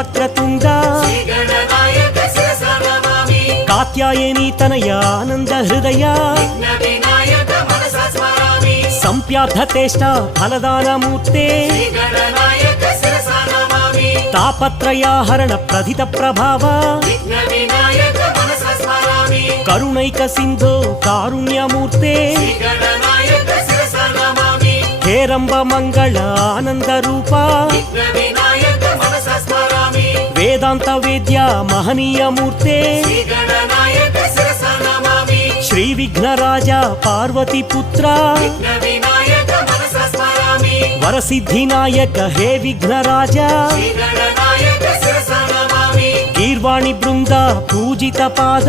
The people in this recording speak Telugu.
వక్రతుండ కాత్యాయని తనయ ఆనంద హృదయ సంప్యార్థతేష్ట ఫలదానమూర్తే తాపత్రయాహరణ ప్రధిత ప్రభావ కరుణైక సింధో కారుణ్యమూర్తే హేరంబ మంగళ ఆనంద రూప వేదాంత వేద్య మహనీయమూర్తే శ్రీ విఘ్నరాజ పార్వతి పుత్ర వరసిద్ధినాయక హే విఘ్నరాజ గీర్వాణి బృంద పూజిత పాద